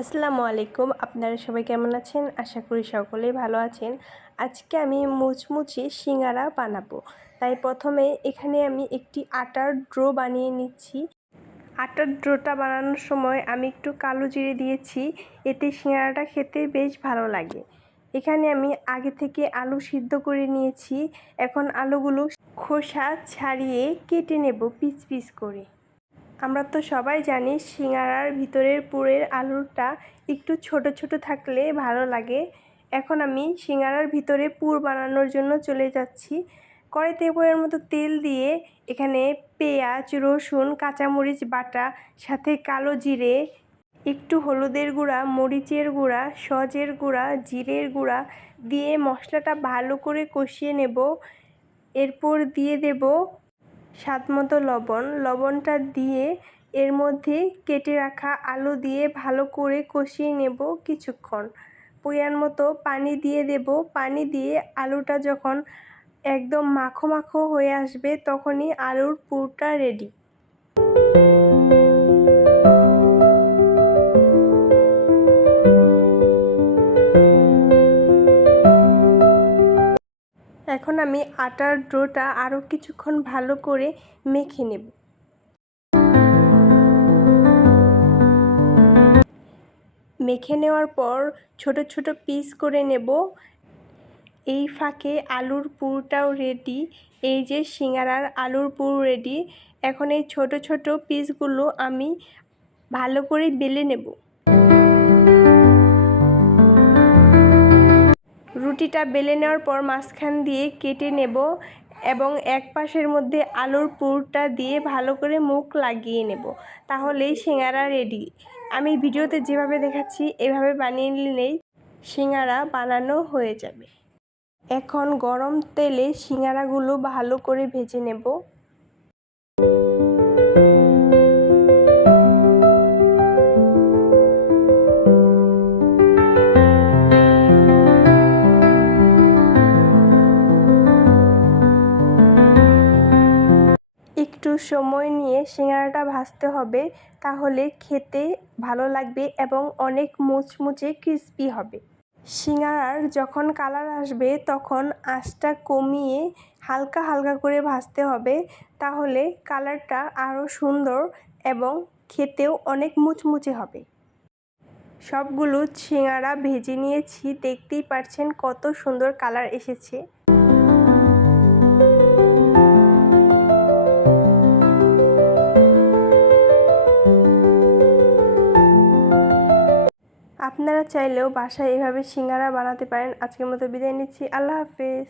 আসসালামু আলাইকুম। আপনারা সবাই কেমন আছেন? আশা করি সকলেই ভালো আছেন। আজকে আমি মুচমুচে সিঙ্গারা বানাবো। তাই প্রথমে এখানে আমি একটি আটার ড্রো বানিয়ে নিচ্ছি। আটার ড্রোটা বানানোর সময় আমি একটু কালো জিরে দিয়েছি। এতে সিঙ্গারাটা খেতে বেশ ভালো লাগে। এখানে আমি আগে থেকে আলু সিদ্ধ করে নিয়েছি। এখন আলুগুলো খোসা ছাড়িয়ে কেটে নেব পিস পিস করে। আমরা তো সবাই জানি সিঙ্গারার ভিতরের পুরের আলুটা একটু ছোট ছোট থাকলে ভালো লাগে। এখন আমি সিঙ্গারার ভিতরে পুর বানানোর জন্য চলে যাচ্ছি। কড়াইতে পরের মতো তেল দিয়ে এখানে পেঁয়াজ, রসুন, কাঁচামরিচ, বাটা, সাথে কালো জিরে, একটু হলুদের গুঁড়া, মরিচের গুঁড়া, সজের গুঁড়া, জিরের গুঁড়া দিয়ে মশলাটা ভালো করে কষিয়ে নেব। এরপর দিয়ে দেব স্বাদ মতো লবণ। লবণটা দিয়ে এর মধ্যে কেটে রাখা আলু দিয়ে ভালো করে কষিয়ে নেব কিছুক্ষণ। পরিমাণ মতো পানি দিয়ে দেব। পানি দিয়ে আলুটা যখন একদম মাখো মাখো হয়ে আসবে, তখনই আলুর পুরটা রেডি এখন আমি আটার ডোটা আরও কিছুক্ষণ ভালো করে মেখে নেব। মেখে নেওয়ার পর ছোট ছোট পিস করে নেব। এই ফাঁকে আলুর পুরটাও রেডি এই যে সিঙ্গারার আলুর পুর রেডি এখন এই ছোট ছোট পিসগুলো আমি ভালো করে বেলে নেব। রুটিটা বেলে নেওয়ার পর মাঝখান দিয়ে কেটে নেব এবং এক পাশের মধ্যে আলুর পুরটা দিয়ে ভালো করে মুখ লাগিয়ে নেব। তাহলেই সিঙ্গারা রেডি আমি ভিডিওতে যেভাবে দেখাচ্ছি, এভাবে বানিয়ে নিলেই সিঙ্গারা বানানো হয়ে যাবে। এখন গরম তেলে সিঙ্গারাগুলো ভালো করে ভেজে নেব। সময় নিয়ে সিঙ্গারাটা ভাজতে হবে, তাহলে খেতে ভালো লাগবে এবং অনেক মুচমুচে ক্রিস্পি হবে। সিঙ্গারার যখন কালার আসবে, তখন আঁচটা কমিয়ে হালকা হালকা করে ভাজতে হবে, তাহলে কালারটা আরও সুন্দর এবং খেতেও অনেক মুচমুচে হবে। সবগুলো সিঙ্গারা ভেজে নিয়েছি, দেখতেই পাচ্ছেন কত সুন্দর কালার এসেছে। আপনারা চাইলেও বাসায় এভাবে সিঙ্গারা বানাতে পারেন। আজকের মতো বিদায় নিচ্ছি। আল্লাহ হাফেজ।